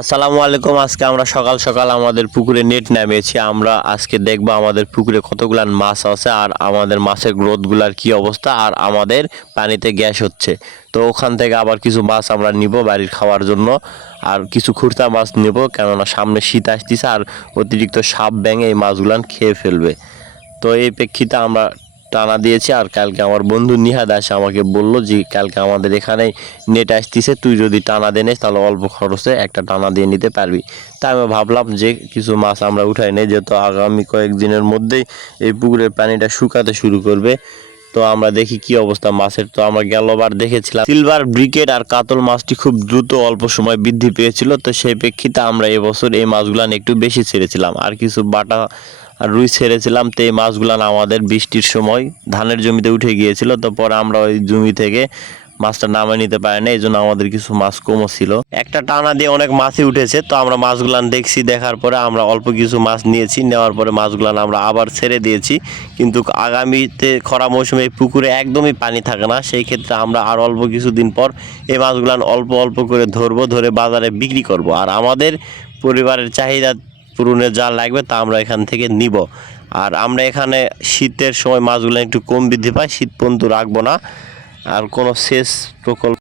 আসসালামু আলাইকুম, আজকে আমরা সকাল সকাল আমাদের পুকুরে নেট নামিয়েছি। আমরা আজকে দেখব আমাদের পুকুরে কতগুলান মাছ আছে আর আমাদের মাছের গ্রোথগুলার কি অবস্থা আর আমাদের পানিতে গ্যাস হচ্ছে। তো ওখান থেকে আবার কিছু মাছ আমরা নিব বাড়ির খাওয়ার জন্য। আর কিছু খুরতা মাছ নেব, কেননা সামনে শীত আসতেছে আর অতিরিক্ত সাপ ব্যাঙে এই মাছগুলান খেয়ে ফেলবে। তো এই প্রেক্ষিতে আমরা টানা দিয়েছে আর কালকে আমার বন্ধু নিহাদ আসে আমাকে বলল যে, কালকে আমাদের এখানে নেট আসতেছে, তুই যদি টানা দেনিস তাহলে অল্প খরচে একটা টানা দিয়ে নিতে পারবি। তাই আমি ভাবলাম যে, কিছু মাছ আমরা উঠাই নেই, যেহেতু আগামী কয়েকদিনের মধ্যেই এই পুকুরের পানিটা শুকাতে শুরু করবে। তো আমরা দেখি কি অবস্থা মাছের। তো আমরা গেলবার দেখেছিলাম, সিলভার ব্রিকেট আর কাতল মাছটি খুব দ্রুত অল্প সময় বৃদ্ধি পেয়েছিল। তো সেই প্রেক্ষিতে আমরা এবছর এই মাছগুলান একটু বেশি ছেড়েছিলাম। আর কিছু বাটা রুই ছেড়েছিলাম, তো এই মাছগুলান আমাদের বৃষ্টির সময় ধানের জমিতে উঠে গিয়েছিল, তো পরে আমরা ওই জমি থেকে মাছটা নামে নিতে পারি না এই জন্য আমাদের কিছু মাছ কমও ছিল। একটা টানা দিয়ে অনেক মাছই উঠেছে, তো আমরা মাছগুলান দেখছি, দেখার পরে আমরা অল্প কিছু মাছ নিয়েছি, নেওয়ার পরে মাছগুলান আমরা আবার ছেড়ে দিয়েছি। কিন্তু আগামীতে খরা মৌসুমে পুকুরে একদমই পানি থাকে না, সেই ক্ষেত্রে আমরা আর অল্প কিছুদিন পর এই মাছগুলান অল্প অল্প করে ধরবো, ধরে বাজারে বিক্রি করব। আর আমাদের পরিবারের চাহিদা পূরণে যা লাগবে তা আমরা এখান থেকে নিব। আর আমরা এখানে শীতের সময় মাছগুলো একটু কম বৃদ্ধি পায়, শীত পর্যন্ত রাখব না। আর কোনো সেচ প্রকল্প